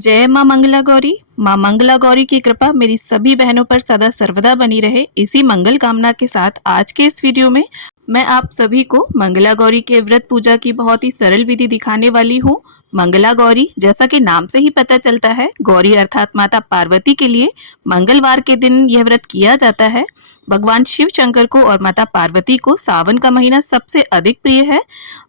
जय माँ मंगला गौरी। माँ मंगला गौरी की कृपा मेरी सभी बहनों पर सदा सर्वदा बनी रहे। इसी मंगल कामना के साथ आज के इस वीडियो में मैं आप सभी को मंगला गौरी के व्रत पूजा की बहुत ही सरल विधि दिखाने वाली हूँ। मंगला गौरी, जैसा कि नाम से ही पता चलता है, गौरी अर्थात माता पार्वती के लिए मंगलवार के दिन यह व्रत किया जाता है। भगवान शिव शंकर को और माता पार्वती को सावन का महीना सबसे अधिक प्रिय है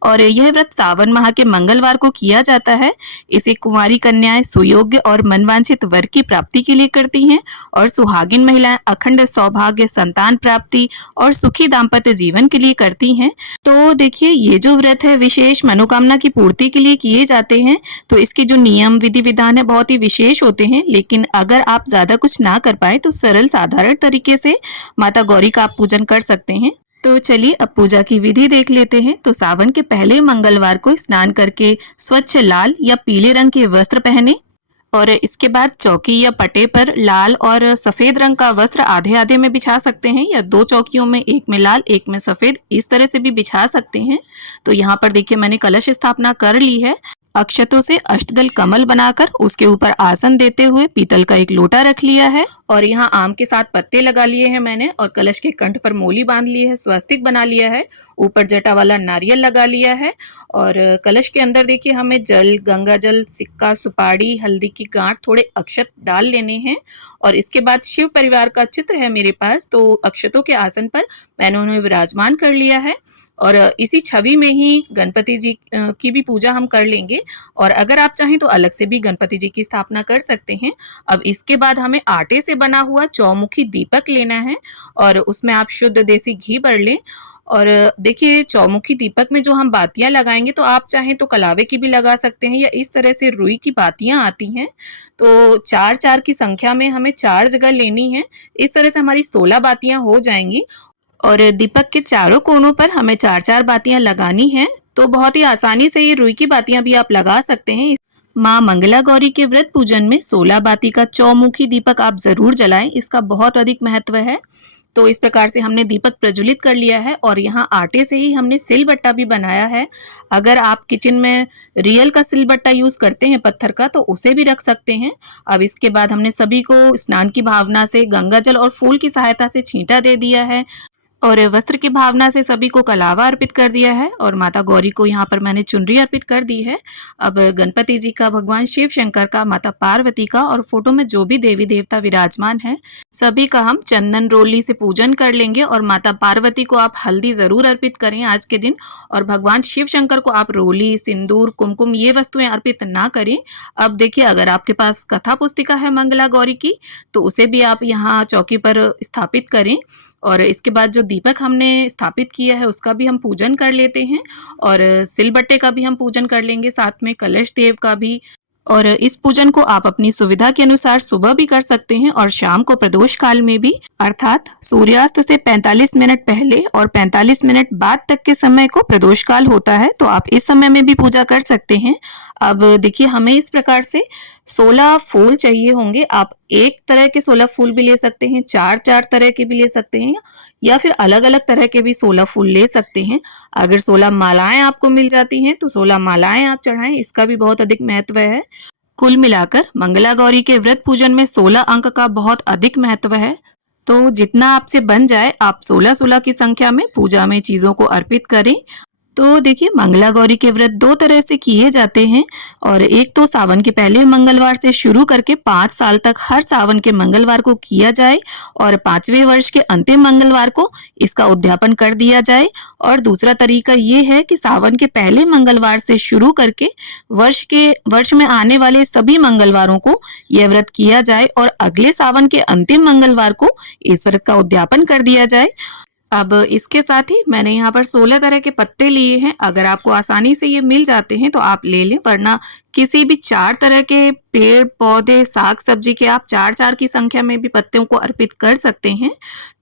और यह व्रत सावन माह के मंगलवार को किया जाता है। इसे कुंवारी कन्याएं सुयोग्य और मनवांछित वर की प्राप्ति के लिए करती हैं और सुहागिन महिलाएं अखंड सौभाग्य, संतान प्राप्ति और सुखी दाम्पत्य जीवन के लिए करती हैं। तो देखिए, ये जो व्रत है विशेष मनोकामना की पूर्ति के लिए किए जाते हैं। तो इसके जो नियम विधि विधान है बहुत ही विशेष होते हैं। लेकिन अगर आप ज्यादा कुछ ना कर पाए तो सरल साधारण तरीके से माता गौरी का आप पूजन कर सकते हैं। तो चलिए अब पूजा की विधि देख लेते हैं। तो सावन के पहले मंगलवार को स्नान करके स्वच्छ लाल या पीले रंग के वस्त्र पहने और इसके बाद चौकी या पटे पर लाल और सफेद रंग का वस्त्र आधे आधे में बिछा सकते हैं या दो चौकियों में, एक में लाल एक में सफेद, इस तरह से भी बिछा सकते हैं। तो यहाँ पर देखिए मैंने कलश स्थापना कर ली है। अक्षतों से अष्टदल कमल बनाकर उसके ऊपर आसन देते हुए पीतल का एक लोटा रख लिया है और यहाँ आम के 7 पत्ते लगा लिए हैं मैंने और कलश के कंठ पर मोली बांध ली है, स्वस्तिक बना लिया है, ऊपर जटा वाला नारियल लगा लिया है और कलश के अंदर देखिए हमें जल, गंगा जल, सिक्का, सुपारी, हल्दी की गांठ, थोड़े अक्षत डाल लेने हैं और इसके बाद शिव परिवार का चित्र है मेरे पास। तो अक्षतों के आसन पर मैंने उन्हें विराजमान कर लिया है और इसी छवि में ही गणपति जी की भी पूजा हम कर लेंगे और अगर आप चाहें तो अलग से भी गणपति जी की स्थापना कर सकते हैं। अब इसके बाद हमें आटे से बना हुआ चौमुखी दीपक लेना है और उसमें आप शुद्ध देसी घी भर लें और देखिए चौमुखी दीपक में जो हम बातियां लगाएंगे तो आप चाहें तो कलावे की भी लगा सकते हैं या इस तरह से रुई की बातियां आती हैं। तो 4-4 की संख्या में हमें 4 जगह लेनी है। इस तरह से हमारी 16 बातियां हो जाएंगी और दीपक के चारों कोनों पर हमें 4-4 बातियां लगानी हैं। तो बहुत ही आसानी से ये रुई की बातियां भी आप लगा सकते हैं। माँ मंगला गौरी के व्रत पूजन में 16 बाती का चौमुखी दीपक आप जरूर जलाएं, इसका बहुत अधिक महत्व है। तो इस प्रकार से हमने दीपक प्रज्वलित कर लिया है और यहाँ आटे से ही हमने सिलबट्टा भी बनाया है। अगर आप किचन में रियल का सिलबट्टा यूज करते हैं पत्थर का तो उसे भी रख सकते हैं। अब इसके बाद हमने सभी को स्नान की भावना से गंगा जल और फूल की सहायता से छींटा दे दिया है और वस्त्र की भावना से सभी को कलावा अर्पित कर दिया है और माता गौरी को यहाँ पर मैंने चुनरी अर्पित कर दी है। अब गणपति जी का, भगवान शिव शंकर का, माता पार्वती का और फोटो में जो भी देवी देवता विराजमान है सभी का हम चंदन रोली से पूजन कर लेंगे और माता पार्वती को आप हल्दी जरूर अर्पित करें आज के दिन और भगवान शिव शंकर को आप रोली, सिंदूर, कुमकुम ये वस्तुएं अर्पित ना करें। अब देखिए अगर आपके पास कथा पुस्तिका है मंगला गौरी की तो उसे भी आप यहाँ चौकी पर स्थापित करें और इसके बाद जो दीपक हमने स्थापित किया है उसका भी हम पूजन कर लेते हैं और सिलबट्टे का भी हम पूजन कर लेंगे, साथ में कलश देव का भी। और इस पूजन को आप अपनी सुविधा के अनुसार सुबह भी कर सकते हैं और शाम को प्रदोष काल में भी, अर्थात सूर्यास्त से 45 मिनट पहले और 45 मिनट बाद तक के समय को प्रदोष काल होता है। तो आप इस समय में भी पूजा कर सकते हैं। अब देखिए हमें इस प्रकार से 16 फूल चाहिए होंगे। आप एक तरह के 16 फूल भी ले सकते हैं, 4-4 तरह के भी ले सकते हैं या फिर अलग अलग तरह के भी 16 फूल ले सकते हैं। अगर 16 मालाएं आपको मिल जाती हैं तो 16 मालाएं आप चढ़ाएं, इसका भी बहुत अधिक महत्व है। कुल मिलाकर मंगला गौरी के व्रत पूजन में 16 अंक का बहुत अधिक महत्व है। तो जितना आपसे बन जाए आप 16-16 की संख्या में पूजा में चीजों को अर्पित करें। तो देखिए मंगला गौरी के व्रत 2 तरह से किए जाते हैं और एक तो सावन के पहले मंगलवार से शुरू करके 5 साल तक हर सावन के मंगलवार को किया जाए और 5वें वर्ष के अंतिम मंगलवार को इसका उद्यापन कर दिया जाए। और दूसरा तरीका ये है कि सावन के पहले मंगलवार से शुरू करके वर्ष में आने वाले सभी मंगलवारों को यह व्रत किया जाए और अगले सावन के अंतिम मंगलवार को इस व्रत का उद्यापन कर दिया जाए। अब इसके साथ ही मैंने यहाँ पर 16 तरह के पत्ते लिए हैं। अगर आपको आसानी से ये मिल जाते हैं तो आप ले लें, वरना किसी भी 4 तरह के पेड़ पौधे, साग सब्जी के आप 4-4 की संख्या में भी पत्तों को अर्पित कर सकते हैं।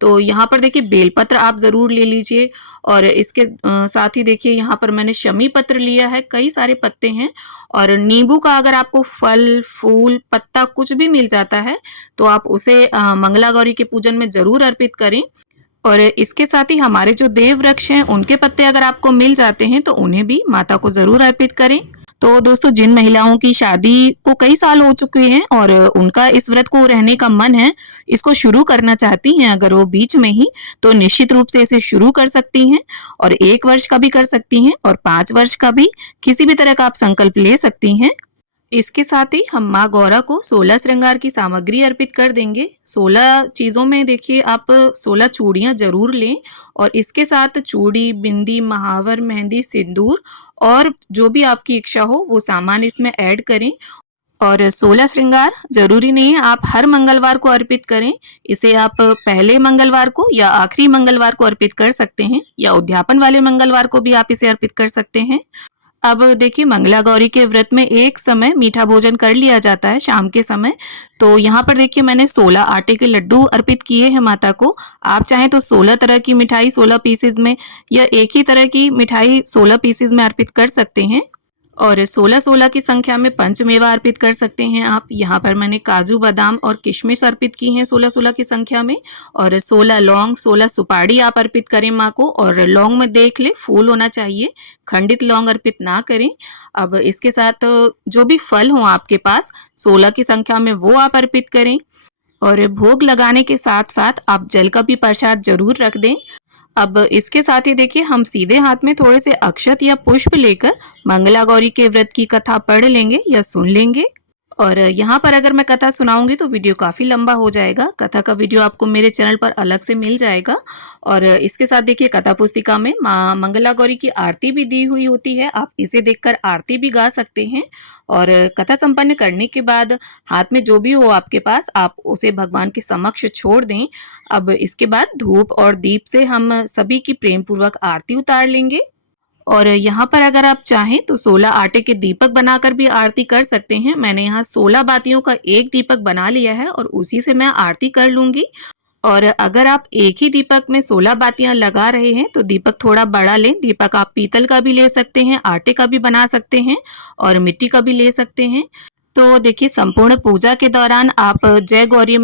तो यहाँ पर देखिए बेलपत्र आप जरूर ले लीजिए और इसके साथ ही देखिए यहाँ पर मैंने शमी पत्र लिया है, कई सारे पत्ते हैं और नींबू का अगर आपको फल, फूल, पत्ता कुछ भी मिल जाता है तो आप उसे मंगला गौरी के पूजन में जरूर अर्पित करें। और इसके साथ ही हमारे जो देव वृक्ष हैं उनके पत्ते अगर आपको मिल जाते हैं तो उन्हें भी माता को जरूर अर्पित करें। तो दोस्तों जिन महिलाओं की शादी को कई साल हो चुके हैं और उनका इस व्रत को रहने का मन है, इसको शुरू करना चाहती हैं अगर वो बीच में ही, तो निश्चित रूप से इसे शुरू कर सकती हैं और 1 वर्ष का भी कर सकती हैं और 5 वर्ष का भी, किसी भी तरह का आप संकल्प ले सकती हैं। इसके साथ ही हम माँ गौरा को 16 श्रृंगार की सामग्री अर्पित कर देंगे। 16 चीज़ों में देखिए आप 16 चूड़ियाँ ज़रूर लें और इसके साथ चूड़ी, बिंदी, महावर, मेहंदी, सिंदूर और जो भी आपकी इच्छा हो वो सामान इसमें ऐड करें। और 16 श्रृंगार ज़रूरी नहीं है आप हर मंगलवार को अर्पित करें, इसे आप पहले मंगलवार को या आखिरी मंगलवार को अर्पित कर सकते हैं या उद्यापन वाले मंगलवार को भी आप इसे अर्पित कर सकते हैं। अब देखिए मंगला गौरी के व्रत में एक समय मीठा भोजन कर लिया जाता है शाम के समय। तो यहाँ पर देखिए मैंने 16 आटे के लड्डू अर्पित किए हैं माता को। आप चाहें तो 16 तरह की मिठाई 16 पीसेज में या एक ही तरह की मिठाई 16 पीसेज में अर्पित कर सकते हैं और 16-16 की संख्या में पंचमेवा अर्पित कर सकते हैं आप। यहाँ पर मैंने काजू, बादाम और किशमिश अर्पित की हैं 16-16 की संख्या में और 16 लौंग, 16 सुपारी आप अर्पित करें माँ को और लौंग में देख ले फूल होना चाहिए, खंडित लौंग अर्पित ना करें। अब इसके साथ जो भी फल हो आपके पास 16 की संख्या में वो आप अर्पित करें और भोग लगाने के साथ साथ आप जल का भी प्रसाद जरूर रख दें। अब इसके साथ ही देखिए हम सीधे हाथ में थोड़े से अक्षत या पुष्प लेकर मंगला गौरी के व्रत की कथा पढ़ लेंगे या सुन लेंगे। और यहाँ पर अगर मैं कथा सुनाऊंगी तो वीडियो काफ़ी लंबा हो जाएगा। कथा का वीडियो आपको मेरे चैनल पर अलग से मिल जाएगा। और इसके साथ देखिए कथा पुस्तिका में माँ मंगला गौरी की आरती भी दी हुई होती है, आप इसे देखकर आरती भी गा सकते हैं। और कथा संपन्न करने के बाद हाथ में जो भी हो आपके पास आप उसे भगवान के समक्ष छोड़ दें। अब इसके बाद धूप और दीप से हम सभी की प्रेम पूर्वक आरती उतार लेंगे। और यहाँ पर अगर आप चाहें तो 16 आटे के दीपक बनाकर भी आरती कर सकते हैं। मैंने यहाँ 16 बातियों का एक दीपक बना लिया है और उसी से मैं आरती कर लूँगी। और अगर आप एक ही दीपक में 16 बातियां लगा रहे हैं तो दीपक थोड़ा बड़ा लें। दीपक आप पीतल का भी ले सकते हैं, आटे का भी बना सकते हैं और मिट्टी का भी ले सकते हैं। तो देखिए संपूर्ण पूजा के दौरान आप जय गौरी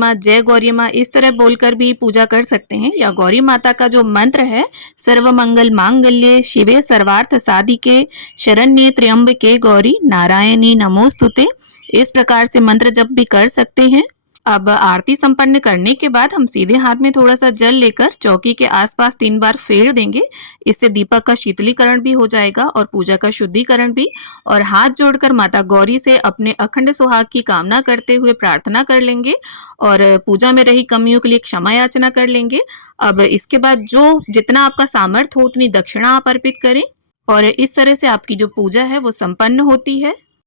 माँ इस तरह बोलकर भी पूजा कर सकते हैं या गौरी माता का जो मंत्र है सर्वमंगल मांगल्ये शिवे सर्वार्थ साधिके शरण्ये त्र्यंबके गौरी नारायणी नमोस्तुते, इस प्रकार से मंत्र जप भी कर सकते हैं। अब आरती संपन्न करने के बाद हम सीधे हाथ में थोड़ा सा जल लेकर चौकी के आसपास 3 बार फेर देंगे। इससे दीपक का शीतलीकरण भी हो जाएगा और पूजा का शुद्धिकरण भी। और हाथ जोड़कर माता गौरी से अपने अखंड सुहाग की कामना करते हुए प्रार्थना कर लेंगे और पूजा में रही कमियों के लिए क्षमा याचना कर लेंगे। अब इसके बाद जो जितना आपका सामर्थ्य हो उतनी दक्षिणा आप अर्पित करें और इस तरह से आपकी जो पूजा है वो संपन्न होती है।